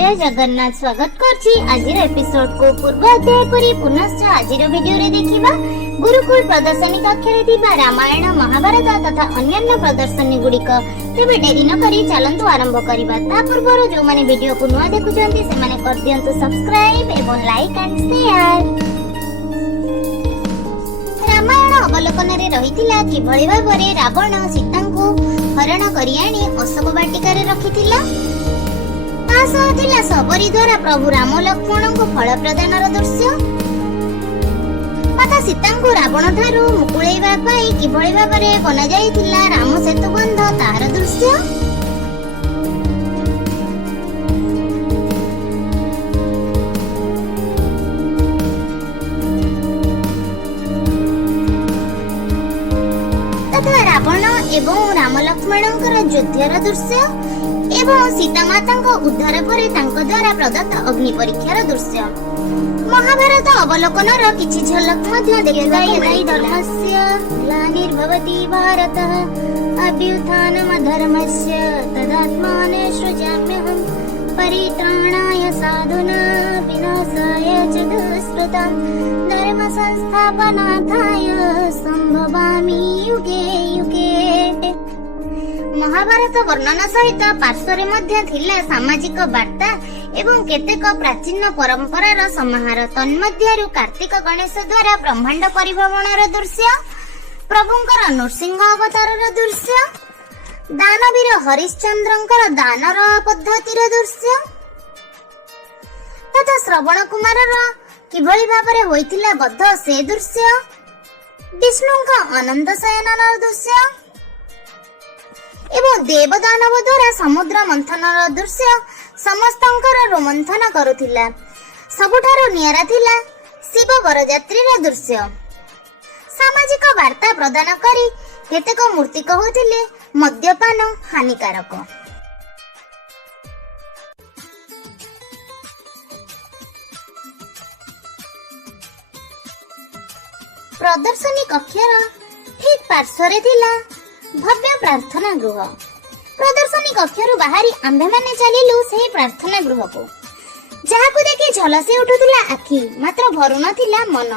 जय जगन्नाथ स्वागत करछि आजिर एपिसोड को पूर्व अध्याय परि पुनश्च आजिर वीडियो रे देखिबा गुरुकुल प्रदर्शनी कक्ष रे थिबा रामायण महाभारत तथा अन्य प्रदर्शनी गुड़िक तेबे डेरी न करी चलंतु आरंभ करिबा ता पूर्व जो माने वीडियो को नुआ देखुचंती से माने कर दियंतु सब्सक्राइब एवं लाइक एंड शेयर। रामायण अवलोकन रे रहितिला कि भଳି भाबरे रावण सीता को हरण करि आनी अशोक वाटिका रे रखितिला। सबरी द्वारा प्रभु राम लक्ष्मण को फल प्रदान दृश्य माता सीता को रावण ठारू मुकुलैबा पाई किभଳି भाबरे बना जाइथिला राम सेतु बंध तार दृश्य। तथा रावण एवं राम लक्ष्मणଙ୍କର युद्धर दृश्य एवं सीता माता को उद्धार पर तांको द्वारा प्रदत्त अग्नि परीक्षार दृश्य। महाभारत अवलोकन किछि झलक मध्य देखिबाई धर्मस्य ग्लानिर्भवति भारतः अभ्युत्थानम् अधर्मस्य तदात्माने सृजाम्यहम् परित्राणाय साधूनां विनाशाय च दुष्कृतां धर्म संस्थापनार्थाय संभवामि युगे युगे। महाभारत वर्णना सहित पार्श्वरे मध्य थिला सामाजिक वार्ता एवं केतेक प्राचीन परंपरार समाहार। तन्मध्यरु कार्तिक गणेश द्वारा ब्रह्मांड परिभ्रमणर दृश्य, प्रभुंकर नृसिंह अवतारर दृश्य, दानवीर हरिश्चंद्रंकर दानर पद्धतिर दृश्य तथा श्रवण कुमारर किभଳି भाबरे होइथिला बद्ध से दृश्य, विष्णुंका अनंत शयनर दृश्य एवं देवदानव द्वारा समुद्र मंथनर दृश्य समस्तंकर रोमंथन करुथिला। सबुठारो नियारा थिला शिव बरजात्रीर दृश्य। सामाजिक वार्ता प्रदान करी केतेक मूर्ति कहूथिले मद्यपान हानिकारक। प्रदर्शनी कक्षर ठीक पार्श्वरे थिला भव्य प्रार्थना गृह। प्रदर्शनी कक्षरु बाहरी आंबे माने चलिलु सेही प्रार्थना गृह को, जहाकु देखि झलसी उठुथिला आखि मात्र भरु नथिला मन।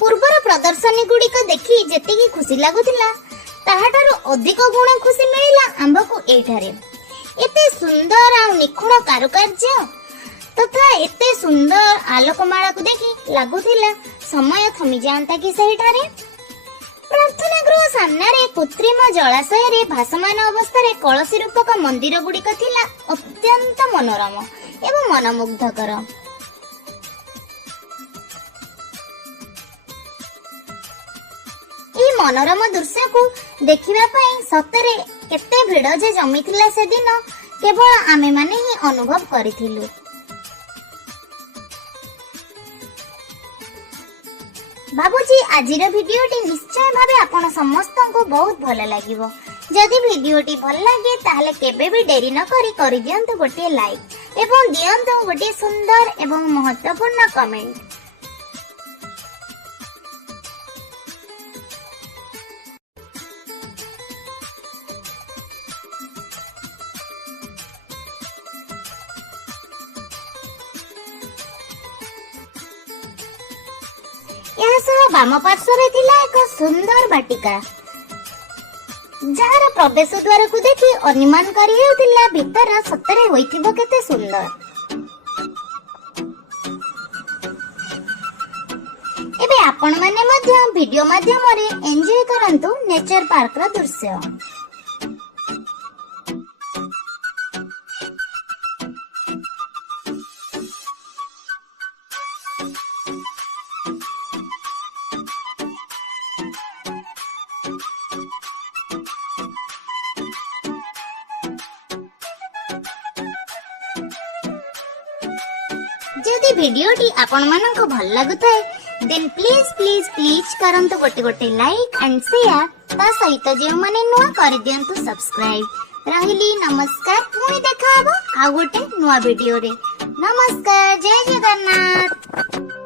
पूर्वर प्रदर्शनी गुड़िक देखि जेतिकी खुशी लागुथिला ताहाटारु अधिक गुण खुशी मिलिला आंबको एठारे। एते सुंदर आ निखुण कारुकार्य तथा एते सुंदर आलोकमाला को देखि लागुथिला समय थमी जांता कि सेठारे। प्रार्थना गृह सामने कृत्रिम जलाशय रे भासमान अवस्था रे कलसी रूपक मंदिर गुड़िक थिला अत्यंत मनोरम एवं मनमुग्धकर। ई मनोरम दृश्य को देखिबा पई सतरे केते भिड़ जे जमिथिला से दिन केवल आमे माने ही अनुभव करिथिलु। बाबूजी आजिर वीडियोटी निश्चय भावे आपण समस्तंको बहुत भल लागिवो। जदि वीडियोटी भल लागे ताहले केबे भी डेरी न करी दियंतु गोटे लाइक एवं दियंतु गोटे सुंदर एवं महत्वपूर्ण कमेंट। बाम पार्श्वरे थिला एक सुंदर बाटिका, जार प्रवेश द्वार को देखि अनुमान करि हेउतिला भितर सतरे होइथिबो केते सुंदर। एबे आपण माने मध्य वीडियो माध्यम रे एन्जॉय करंतु नेचर पार्क रो दृश्य। जदि वीडियोटी आपण माननको भल लागुथाय देन प्लीज करंतु गोटे लाइक एंड शेयर। ता सहित जे माने नुआ कर दियंतु सब्सक्राइब। रहिली नमस्कार, पुणी देखा हबो आ गोटे नुआ वीडियो रे। नमस्कार, जय जगन्नाथ।